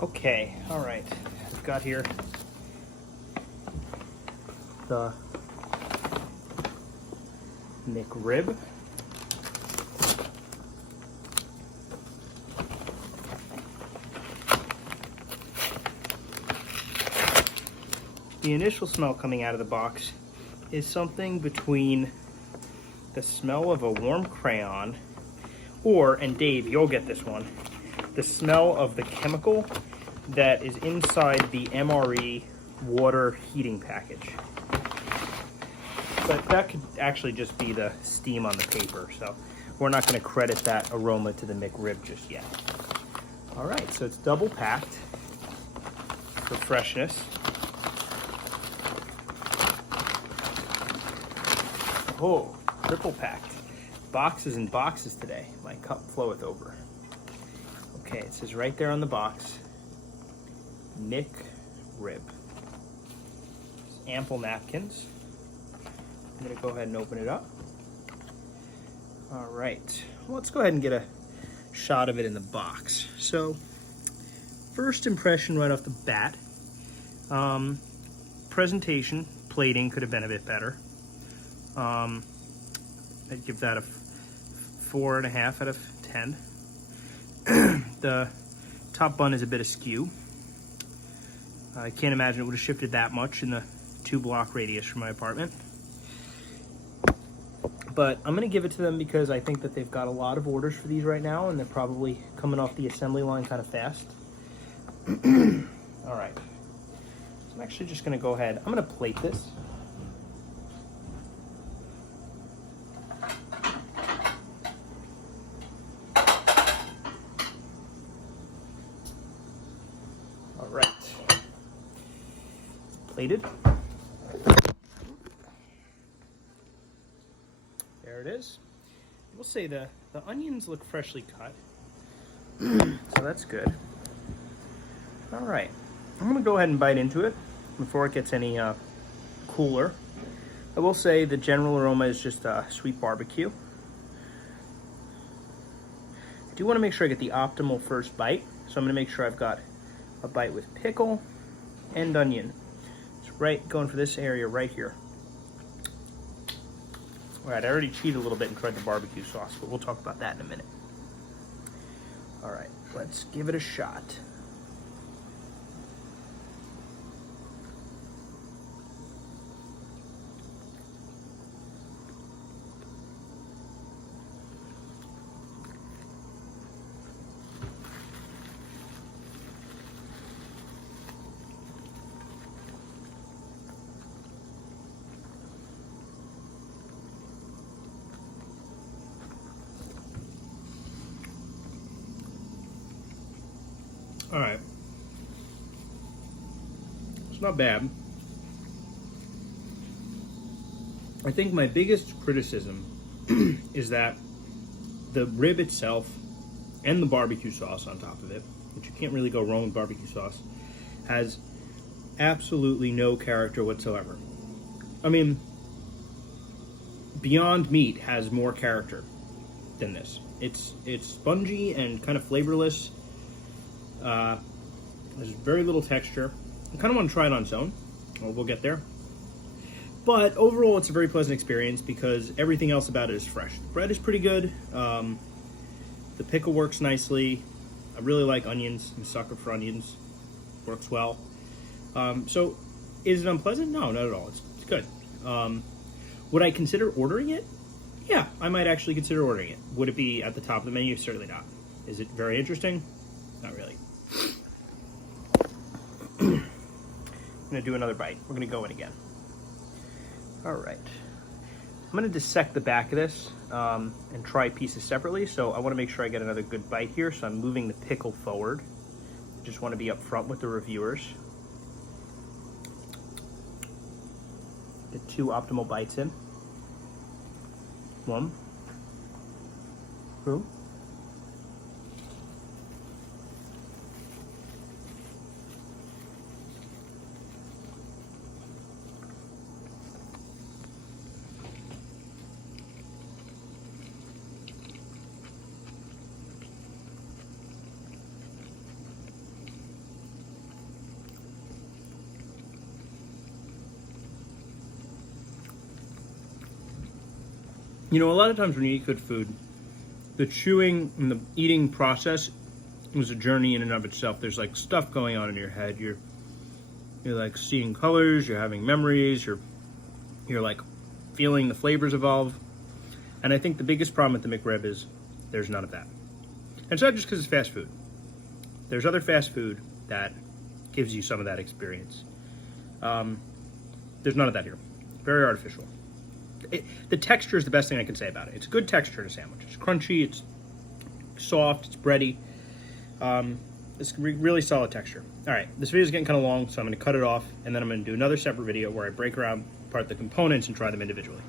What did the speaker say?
Okay, all right. I've got here the McRib. The initial smell coming out of the box is something between the smell of a warm crayon or, and Dave, you'll get this one, the smell of the chemical that is inside the MRE water heating package. But that could actually just be the steam on the paper, so we're not going to credit that aroma to the McRib just yet. All right, so it's double packed for freshness. Oh, triple packed. Boxes and boxes today. My cup floweth over. Okay, it says right there on the box, McRib. Ample napkins. I'm gonna go ahead and open it up. All right, well, let's go ahead and get a shot of it in the box. So, first impression right off the bat, presentation, plating could have been a bit better. I'd give that a 4.5 out of 10. The top bun is a bit askew. I can't imagine it would have shifted that much in the 2-block radius from my apartment. But I'm gonna give it to them because I think that they've got a lot of orders for these right now and they're probably coming off the assembly line kind of fast. All right, so I'm actually just gonna go ahead, I'm gonna plate this. All right, plated. There it is. We'll say the onions look freshly cut, so that's good. All right, I'm gonna go ahead and bite into it before it gets any cooler. I will say the general aroma is just sweet barbecue. I do want to make sure I get the optimal first bite, so I'm gonna make sure I've got a bite with pickle and onion. It's right going for this area right here. All right, I already cheated a little bit and tried the barbecue sauce, but we'll talk about that in a minute. All right, let's give it a shot. All right, it's not bad. I think my biggest criticism is that the rib itself and the barbecue sauce on top of it, which you can't really go wrong with barbecue sauce, has absolutely no character whatsoever. I mean, Beyond Meat has more character than this. It's spongy and kind of flavorless. There's very little texture. I kind of want to try it on its own. Well, we'll get there. But overall, it's a very pleasant experience because everything else about it is fresh. The bread is pretty good. The pickle works nicely. I really like onions. I'm a sucker for onions. Works well. So, is it unpleasant? No, not at all. It's good. Would I consider ordering it? Yeah, I might actually consider ordering it. Would it be at the top of the menu? Certainly not. Is it very interesting? Not really. I'm gonna do another bite. We're gonna go in again. All right. I'm gonna dissect the back of this and try pieces separately. So I wanna make sure I get another good bite here. So I'm moving the pickle forward. Just wanna be upfront with the reviewers. Get 2 optimal bites in. 1, 2. You know, a lot of times when you eat good food, the chewing and the eating process is a journey in and of itself. There's like stuff going on in your head. You're like seeing colors, you're having memories, you're like feeling the flavors evolve. And I think the biggest problem with the McRib is there's none of that. And it's not just because it's fast food. There's other fast food that gives you some of that experience. There's none of that here. Very artificial. The texture is the best thing I can say about it. It's good texture in a sandwich. It's crunchy, it's soft, it's bready. It's really solid texture. All right, this video is getting kind of long, so I'm going to cut it off, and then I'm going to do another separate video where I break apart the components and try them individually.